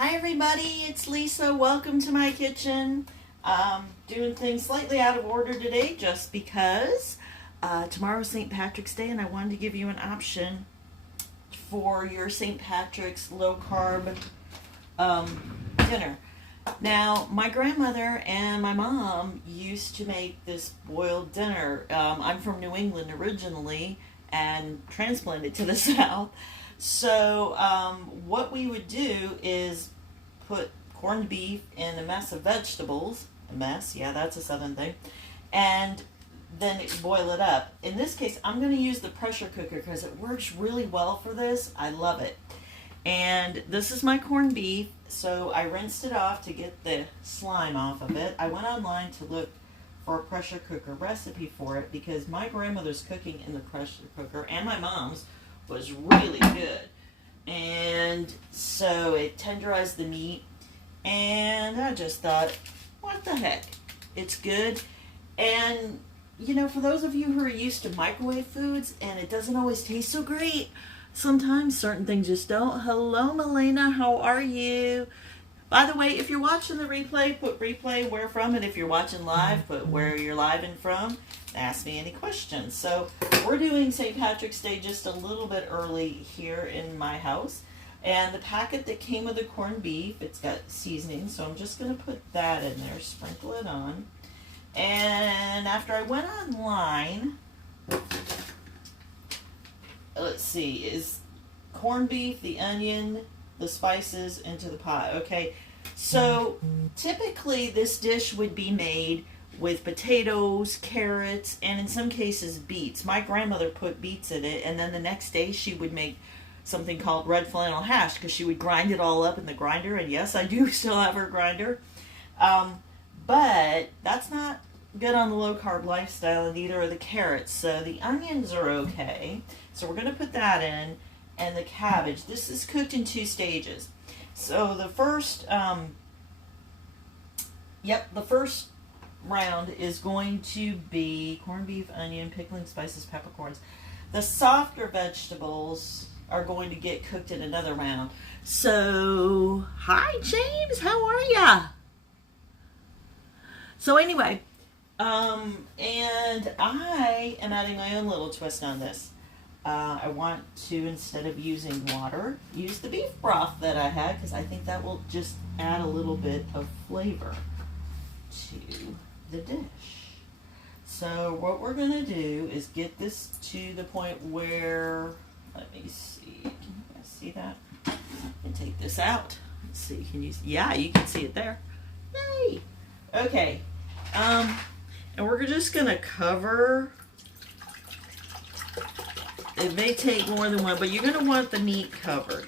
Hi everybody, it's Lisa. Welcome to my kitchen. Doing things slightly out of order today just because tomorrow's St. Patrick's Day and I wanted to give you an option for your St. Patrick's low carb dinner. Now, my grandmother and my mom used to make this boiled dinner. I'm from New England originally and transplanted to the South. So what we would do is put corned beef in a mess of vegetables. A mess, yeah, that's a Southern thing. And then boil it up. In this case, I'm going to use the pressure cooker because it works really well for this. I love it. And this is my corned beef, so I rinsed it off to get the slime off of it. I went online to look for a pressure cooker recipe for it because my grandmother's cooking in the pressure cooker and my mom's was really good. And so it tenderized the meat, and I just thought, what the heck? It's good. And you know, for those of you who are used to microwave foods and it doesn't always taste so great, sometimes certain things just don't. Hello, Melena, how are you? By the way, if you're watching the replay, put replay where from, and if you're watching live, put where you're live and from. Ask me any questions. So we're doing St. Patrick's Day just a little bit early here in my house. And the packet that came with the corned beef, it's got seasoning, so I'm just going to put that in there, sprinkle it on. And after I went online, let's see, is corned beef, the onion, the spices into the pot. Okay, so typically this dish would be made with potatoes, carrots, and in some cases beets. My grandmother put beets in it, and then the next day she would make something called red flannel hash because she would grind it all up in the grinder. And yes, I do still have her grinder. But that's not good on the low carb lifestyle, and neither are the carrots. So the onions are okay. So we're going to put that in, and the cabbage. This is cooked in 2 stages. So the first, the first round is going to be corned beef, onion, pickling spices, peppercorns. The softer vegetables are going to get cooked in another round. So, hi James, how are ya? So anyway, and I am adding my own little twist on this. I want to, instead of using water, use the beef broth that I had because I think that will just add a little bit of flavor to the dish. So what we're going to do is get this to the point where, let me see, can you guys see that? And take this out. Let's see, can you see? Yeah, you can see it there. Yay! Okay, and we're just going to cover. It may take more than one, but you're going to want the meat covered.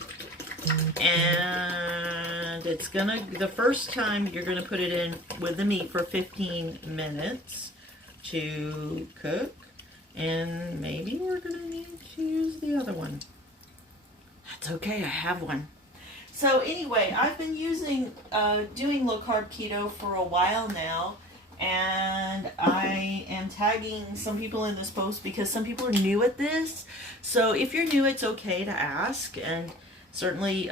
And it's going to, the first time you're going to put it in with the meat for 15 minutes to cook. And maybe we're going to need to use the other one. That's okay, I have one. So anyway, I've been using, doing low carb keto for a while now. And I am tagging some people in this post because some people are new at this. So if you're new, it's okay to ask. And certainly,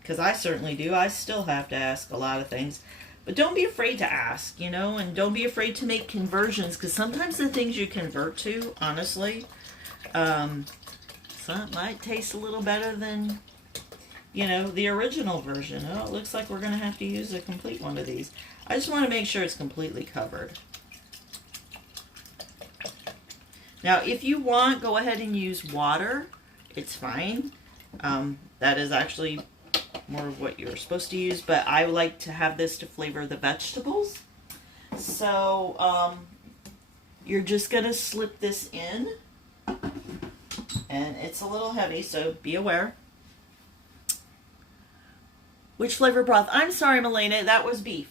because I certainly do, I still have to ask a lot of things. But don't be afraid to ask, you know, and don't be afraid to make conversions. Because sometimes the things you convert to, honestly, some might taste a little better than, you know, the original version. Oh, it looks like we're going to have to use a complete one of these. I just want to make sure it's completely covered. Now, if you want, go ahead and use water. It's fine. That is actually more of what you're supposed to use, but I like to have this to flavor the vegetables. So, you're just going to slip this in, and it's a little heavy, so be aware. Which flavor broth? I'm sorry, Melena, that was beef.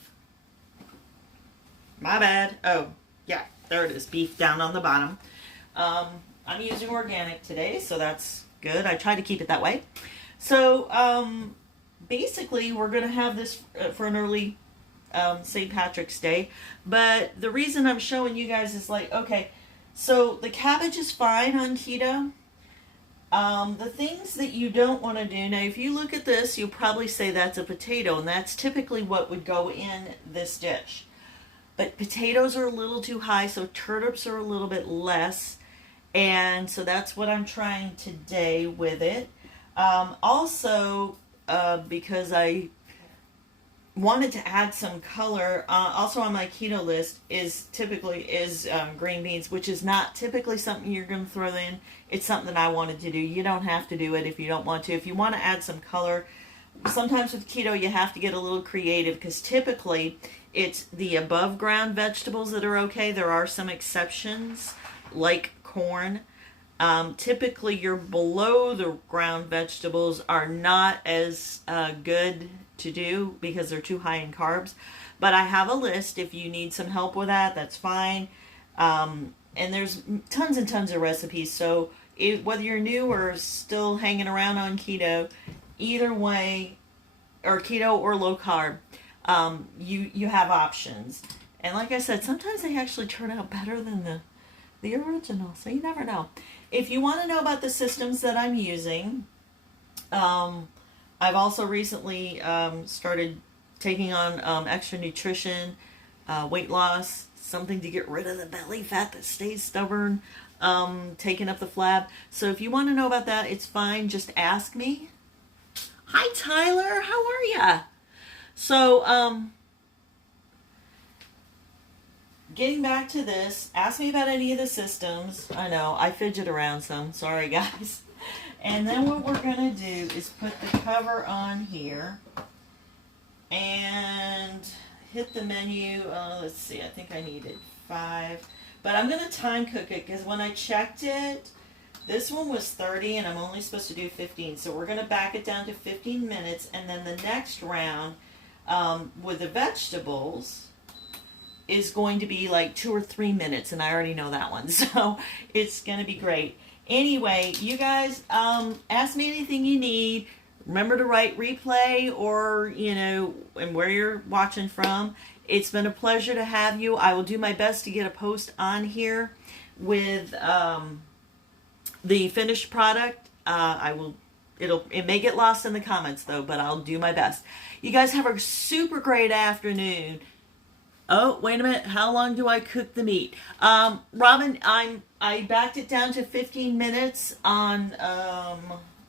My bad. Oh, yeah, there it is. Beef down on the bottom. I'm using organic today, so that's good. I try to keep it that way. So, basically, we're going to have this for an early St. Patrick's Day. But the reason I'm showing you guys is like, okay, so the cabbage is fine on keto. The things that you don't want to do, now if you look at this, you'll probably say that's a potato, and that's typically what would go in this dish. But potatoes are a little too high, so turnips are a little bit less. And so that's what I'm trying today with it. Also, because I wanted to add some color, also on my keto list is green beans, which is not typically something you're going to throw in. It's something that I wanted to do. You don't have to do it if you don't want to. If you want to add some color, sometimes with keto you have to get a little creative, because typically it's the above ground vegetables that are okay. There are some exceptions, like corn. Typically your below the ground vegetables are not as good to do because they're too high in carbs. But I have a list. If you need some help with that, that's fine. And there's tons and tons of recipes. So whether you're new or still hanging around on keto, either way, or keto or low carb, you have options. And like I said, sometimes they actually turn out better than the original. So you never know. If you want to know about the systems that I'm using, I've also recently started taking on extra nutrition, weight loss, something to get rid of the belly fat that stays stubborn, taking up the flab. So if you want to know about that, it's fine. Just ask me. Hi, Tyler. How are ya? So, getting back to this, ask me about any of the systems. I know, I fidget around some. Sorry, guys. And then what we're going to do is put the cover on here and hit the menu. Let's see, I think I needed 5. But I'm going to time cook it, because when I checked it, this one was 30 and I'm only supposed to do 15. So we're going to back it down to 15 minutes. And then the next round with the vegetables is going to be like 2 or 3 minutes. And I already know that one. So it's going to be great. Anyway, you guys, ask me anything you need. Remember to write replay or, and where you're watching from. It's been a pleasure to have you. I will do my best to get a post on here with the finished product. It may get lost in the comments though, but I'll do my best. You guys have a super great afternoon. Oh, wait a minute. How long do I cook the meat? Robin, I backed it down to 15 minutes on,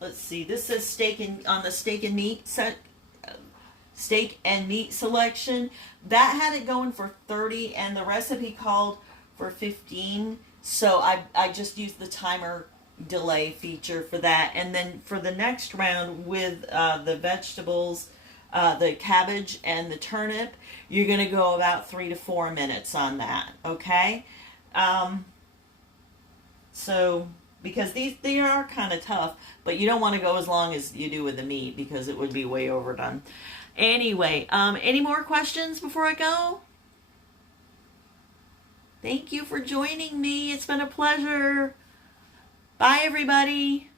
let's see, this says steak and meat selection. That had it going for 30 and the recipe called for 15. So I just used the timer delay feature for that. And then for the next round with the vegetables, the cabbage and the turnip, you're going to go about 3 to 4 minutes on that, okay? So, because they are kind of tough, but you don't want to go as long as you do with the meat because it would be way overdone. Anyway, any more questions before I go? Thank you for joining me. It's been a pleasure. Bye, everybody.